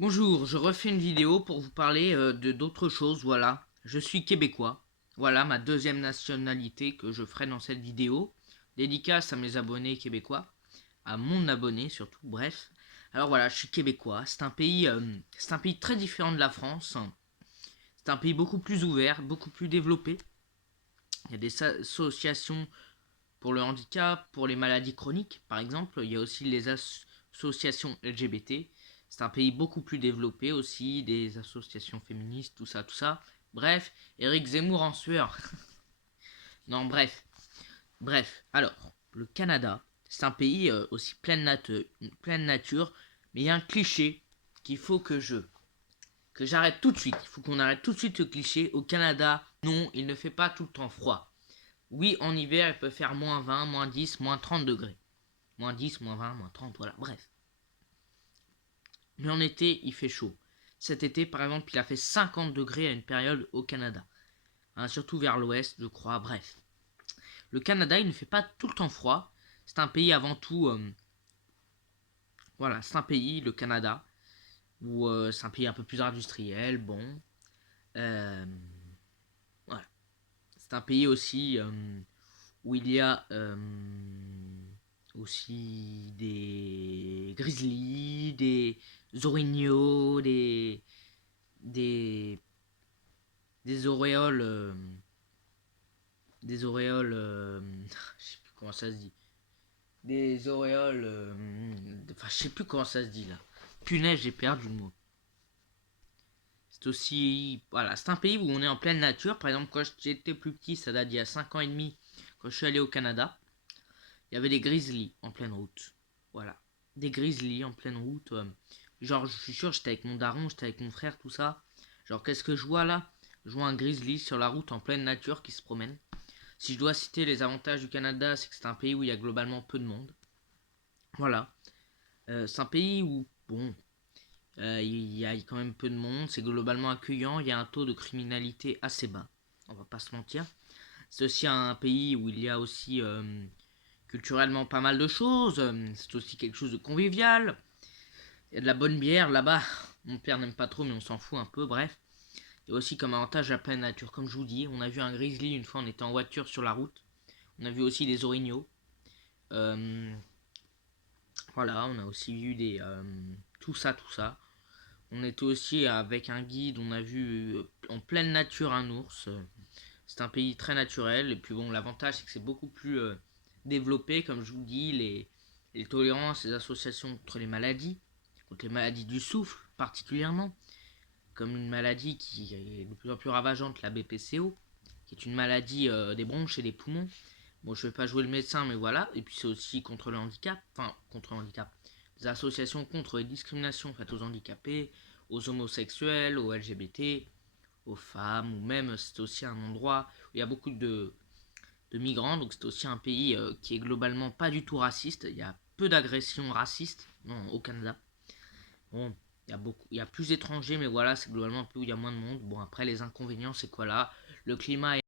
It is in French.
Bonjour, je refais une vidéo pour vous parler de d'autres choses, voilà. Je suis québécois, voilà ma deuxième nationalité que je ferai dans cette vidéo. Dédicace à mes abonnés québécois, à mon abonné surtout, bref. Alors voilà, je suis québécois, c'est un pays très différent de la France. C'est un pays beaucoup plus ouvert, beaucoup plus développé. Il y a des associations pour le handicap, pour les maladies chroniques, par exemple. Il y a aussi les associations LGBT. C'est un pays beaucoup plus développé aussi, des associations féministes, tout ça, tout ça. Bref, Éric Zemmour en sueur. Non, bref. Alors, le Canada, c'est un pays aussi pleine nature, mais il y a un cliché qu'il faut que j'arrête tout de suite. Il faut qu'on arrête tout de suite ce cliché. Au Canada, non, il ne fait pas tout le temps froid. Oui, en hiver, il peut faire -20, -10, -30 degrés. -10, -20, -30, voilà, bref. Mais en été, il fait chaud. Cet été, par exemple, il a fait 50 degrés à une période au Canada. Hein, surtout vers l'ouest, je crois, bref. Le Canada, il ne fait pas tout le temps froid. C'est un pays avant tout... voilà, c'est un pays, le Canada, où c'est un pays un peu plus industriel, bon. Euh, voilà. C'est un pays aussi où il y a aussi des grizzlies, des orignaux, des, des auréoles, des auréoles, je sais plus comment ça se dit, des auréoles, enfin je sais plus comment ça se dit là. Punaise, j'ai perdu le mot. C'est aussi, voilà, c'est un pays où on est en pleine nature. Par exemple, quand j'étais plus petit, ça date d'il y a 5 ans et demi, quand je suis allé au Canada, il y avait des grizzlies en pleine route. Voilà. Des grizzlies en pleine route. Genre, je suis sûr, j'étais avec mon daron, j'étais avec mon frère, tout ça. Genre, qu'est-ce que je vois là? Je vois un grizzly sur la route en pleine nature qui se promène. Si je dois citer les avantages du Canada, c'est que c'est un pays où il y a globalement peu de monde. Voilà. C'est un pays où, bon, il y a quand même peu de monde, c'est globalement accueillant, il y a un taux de criminalité assez bas. On va pas se mentir. C'est aussi un pays où il y a aussi culturellement pas mal de choses. C'est aussi quelque chose de convivial. Il y a de la bonne bière là-bas. Mon père n'aime pas trop, mais on s'en fout un peu. Bref. Il y a aussi comme avantage la pleine nature. Comme je vous dis, on a vu un grizzly une fois, on était en voiture sur la route. On a vu aussi des orignaux. Euh, voilà, on a aussi vu des. Tout ça, tout ça. On était aussi avec un guide, on a vu en pleine nature un ours. C'est un pays très naturel. Et puis bon, l'avantage, c'est que c'est beaucoup plus développé, comme je vous dis, les tolérances, les associations contre les maladies du souffle particulièrement, comme une maladie qui est de plus en plus ravageante, la BPCO, qui est une maladie des bronches et des poumons. Bon, je vais pas jouer le médecin, mais voilà. Et puis c'est aussi contre le handicap, enfin contre le handicap, des associations contre les discriminations faites aux handicapés, aux homosexuels, aux LGBT, aux femmes, ou même c'est aussi un endroit où il y a beaucoup de migrants, donc c'est aussi un pays qui est globalement pas du tout raciste. Il y a peu d'agressions racistes non, au Canada. Bon, il y a plus d'étrangers, mais voilà, c'est globalement un peu où il y a moins de monde. Bon, après les inconvénients, c'est quoi là? Le climat est